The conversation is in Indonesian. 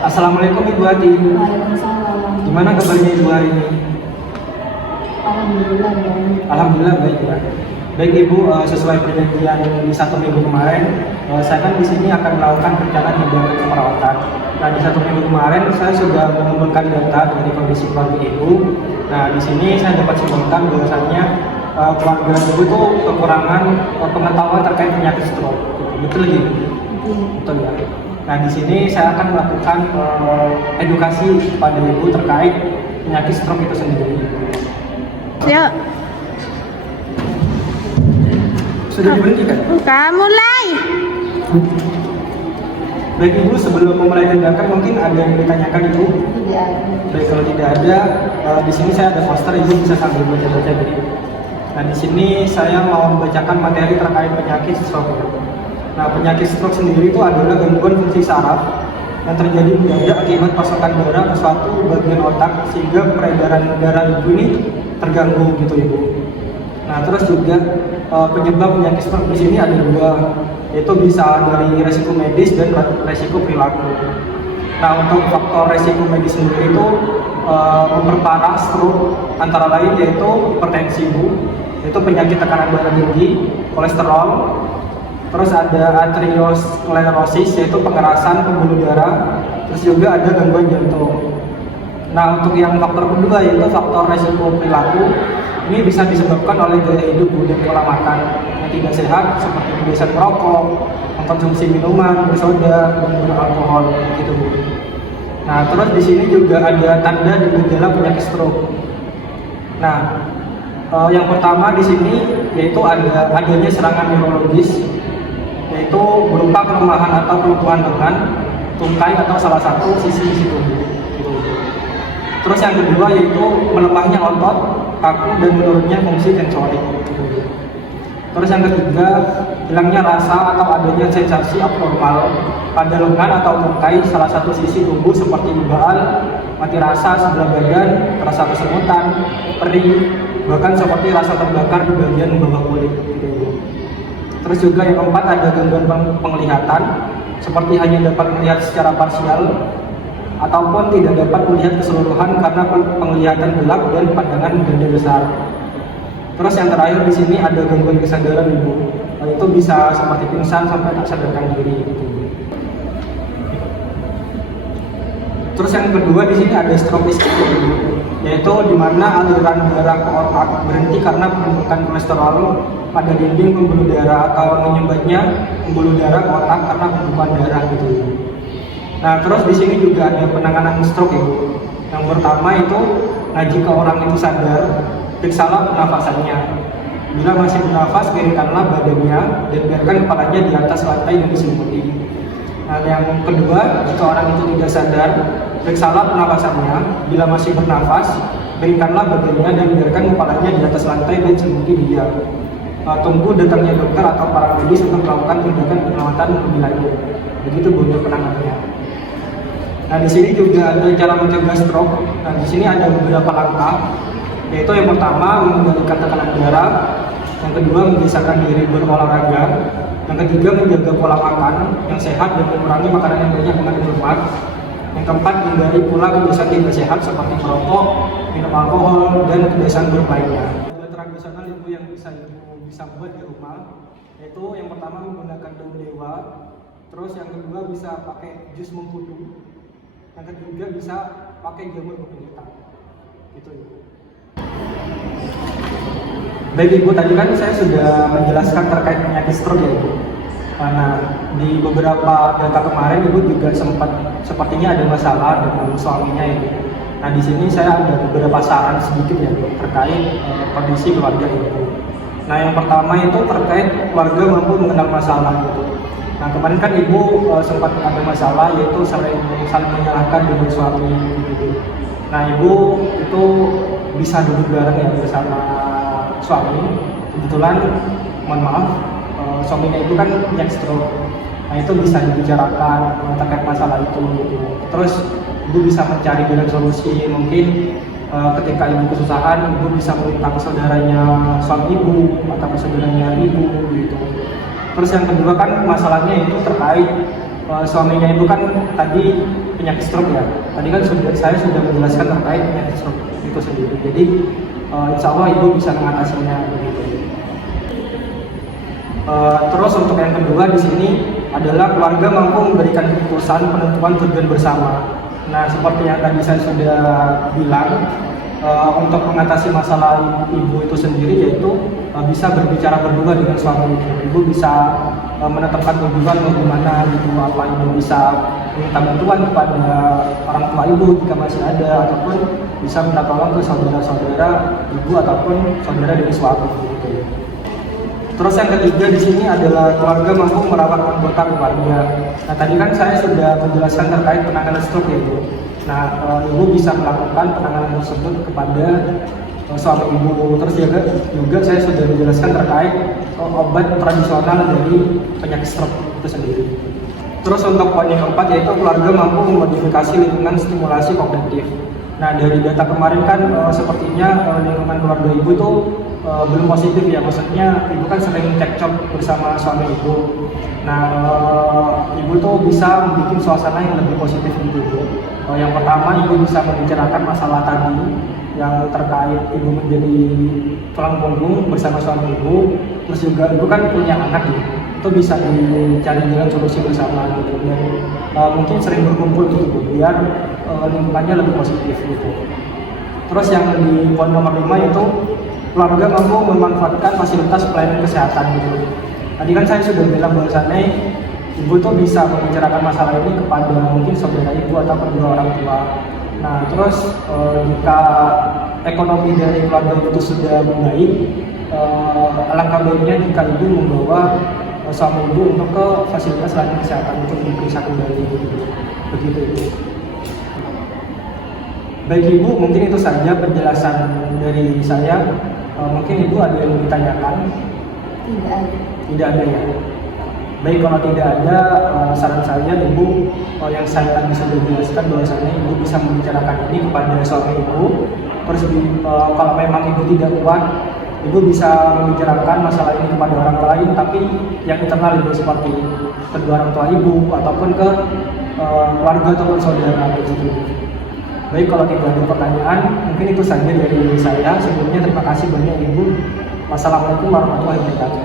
Assalamualaikum Ibu Ati. Waalaikumsalam. Gimana kabarnya Ibu hari ini? Alhamdulillah baik. Alhamdulillah baik ya. Baik Ibu, sesuai perjanjian di 1 minggu kemarin, saya kan di sini akan melakukan perencanaan hingga keperawatan. Nah di 1 minggu kemarin saya sudah mengumpulkan data dari kondisi keluarga Ibu. Nah di sini saya dapat simpulkan bahwasannya keluarga Ibu itu kekurangan pengetahuan terkait penyakit stroke. Betul ya? Betul ya. Nah di sini saya akan melakukan edukasi kepada Ibu terkait penyakit stroke itu sendiri. Yuk, Sudah diberhentikan? buka mulai. Baik Ibu, sebelum memulai tindakan mungkin ada yang ditanyakan Ibu? Tidak. Baik, kalau tidak ada, di sini saya ada poster, Ibu bisa sambil baca-baca gitu. Nah di sini saya mau membacakan materi terkait penyakit stroke. Nah penyakit stroke sendiri itu adalah gangguan fungsi saraf yang terjadi pada akibat pasokan darah ke suatu bagian otak sehingga peredaran darah Ibu ini terganggu gitu Ibu. Nah terus juga penyebab penyakit stroke di sini ada dua, yaitu bisa dari resiko medis dan resiko perilaku. Nah untuk faktor resiko medis sendiri itu memperparah stroke antara lain yaitu hipertensi Ibu, yaitu penyakit tekanan darah tinggi, kolesterol, terus ada arteriosklerosis yaitu pengerasan pembuluh darah, terus juga ada gangguan jantung. Nah untuk yang faktor kedua yaitu faktor resiko perilaku, ini bisa disebabkan oleh gaya hidup dan pola makan yang tidak sehat seperti kebiasaan merokok, mengkonsumsi minuman bersoda dan beralkohol gitu. Nah terus di sini juga ada tanda dan gejala penyakit stroke. Nah yang pertama di sini yaitu adanya serangan neurologis, yaitu berupa kelemahan atau kelumpuhan lengan, tungkai atau salah satu sisi tubuh. Terus yang kedua yaitu melemahnya otot, kaku dan menurunnya fungsi sensorik. Terus yang ketiga, hilangnya rasa atau adanya sensasi abnormal pada lengan atau tungkai salah satu sisi tubuh seperti ibal, mati rasa sebelah badan, rasa kesemutan, perih, bahkan seperti rasa terbakar di bagian bawah kulit. Terus juga yang keempat ada gangguan penglihatan, seperti hanya dapat melihat secara parsial ataupun tidak dapat melihat keseluruhan karena penglihatan gelap dan pandangan ganda besar. Terus yang terakhir di sini ada gangguan kesadaran Ibu, itu bisa seperti pingsan sampai tak sadarkan diri. Terus yang kedua di sini ada stroke iskemik, yaitu di mana aliran darah ke otak berhenti karena penumpukan kolesterol pada dinding pembuluh darah atau menyumbatnya pembuluh darah ke otak karena pembekuan darah gitu. Nah terus di sini juga ada penanganan stroke Ibu. Yang pertama itu, nah jika orang itu sadar, periksalah pernafasannya. Bila masih bernafas, miringkanlah badannya dan biarkan kepalanya di atas lantai dan diselimuti. Nah yang kedua, jika orang itu tidak sadar, periksalah pernafasannya. Bila masih bernafas, miringkanlah badannya dan biarkan kepalanya di atas lantai dan diselimuti dia. Tunggu datangnya dokter atau para medis untuk melakukan tindakan penyelamatan lebih lanjut. Begitu untuk penanganannya. Nah di sini juga ada cara mencegah stroke. Nah di sini ada beberapa langkah, yaitu yang pertama mengendalikan tekanan darah, yang kedua membiasakan diri berolahraga, yang ketiga menjaga pola makan yang sehat dan mengurangi makanan yang banyak mengandung lemak, yang keempat hindari pula kebiasaan tidak sehat seperti merokok, minum alkohol, dan kebiasaan buruk lainnya. Ada tradisional Ibu yang bisa buat di rumah, yaitu yang pertama menggunakan daun dewa, terus yang kedua bisa pakai jus mengkudu, yang ketiga bisa pakai jamur kuping hitam. Gitu Ibu. Baik Ibu, tadi kan saya sudah menjelaskan terkait penyakit stroke ya Ibu. Nah, di beberapa data kemarin Ibu juga sempat sepertinya ada masalah dengan suaminya Ibu. Nah, di sini saya ada beberapa saran sedikit ya Ibu terkait kondisi keluarga Ibu. Nah, yang pertama itu terkait keluarga mampu mengenal masalah gitu. Nah, kemarin kan Ibu sempat ada masalah yaitu saling menyalahkan dengan suami gitu. Nah, Ibu itu bisa duduk bareng ya bersama suami. Kebetulan, mohon maaf, suaminya itu kan punya stroke. Nah, itu bisa dibicarakan terkait masalah itu gitu. Terus Ibu bisa mencari jalan solusi. Mungkin ketika Ibu kesusahan, Ibu bisa meminta ke saudaranya suami Ibu atau ke saudaranya Ibu gitu. Terus yang kedua kan masalahnya itu terkait suaminya ibu kan tadi penyakit stroke ya. Tadi kan saya sudah menjelaskan terkait penyakit stroke itu sendiri. Jadi insya Allah ibu bisa mengatasinya begitu. Terus untuk yang kedua di sini adalah keluarga mampu memberikan keputusan penentuan tujuan bersama. Nah, seperti yang tadi saya sudah bilang, untuk mengatasi masalah ibu itu sendiri yaitu bisa berbicara berdua dengan suami ibu. Ibu bisa menetapkan tujuan bagaimana gitu, apa ibu bisa minta bantuan kepada orang tua ibu jika masih ada, ataupun bisa minta tolong ke saudara-saudara ibu ataupun saudara dari suami gitu. Terus yang ketiga di sini adalah keluarga mampu merawat anggota keluarga. Nah, tadi kan saya sudah menjelaskan terkait penanganan stroke ya ibu. Nah, ibu bisa melakukan penanganan tersebut kepada suami ibu. Terus juga saya sudah menjelaskan terkait obat tradisional dari penyakit stroke itu sendiri. Terus untuk poin yang keempat yaitu keluarga mampu memodifikasi lingkungan stimulasi kognitif. Nah, dari data kemarin kan sepertinya lingkungan keluarga ibu tuh belum positif ya, maksudnya ibu kan sering cekcok bersama suami ibu. Nah, ibu tuh bisa membuat suasana yang lebih positif gitu Bu. Yang pertama, ibu bisa membicarakan masalah tadi yang terkait ibu menjadi tulang punggung bersama suami ibu. Terus juga ibu kan punya anak ya, itu bisa dicari jalan solusi bersama gitu. Dan mungkin sering berkumpul gitu Bu, biar lingkungannya lebih positif gitu. Terus yang di poin nomor 5 itu keluarga mampu memanfaatkan fasilitas pelayanan kesehatan gitu. Tadi kan saya sudah bilang bahwasannya ibu tuh bisa membicarakan masalah ini kepada mungkin saudara ibu atau kedua orang tua. Nah, terus jika ekonomi dari keluarga itu sudah membaik, alangkah baiknya jika ibu membawa suami ibu untuk ke fasilitas layanan kesehatan untuk diperiksa kembali begitu ibu. Baik ibu, mungkin itu saja penjelasan dari saya. Mungkin ibu ada yang ditanyakan? Tidak ada. Tidak ada ya. Baik, kalau tidak ada, saran saya ibu yang saya tadi sudah jelaskan bahwasanya ibu bisa membicarakan ini kepada suami ibu. Terus kalau memang ibu tidak kuat, ibu bisa membicarakan masalah ini kepada orang lain, tapi yang internal ibu seperti kedua orang tua ibu ataupun ke keluarga ataupun saudara begitu. Baik, kalau tidak ada pertanyaan, mungkin itu saja dari saya. Sebelumnya terima kasih banyak ibu. Wassalamualaikum warahmatullahi wabarakatuh.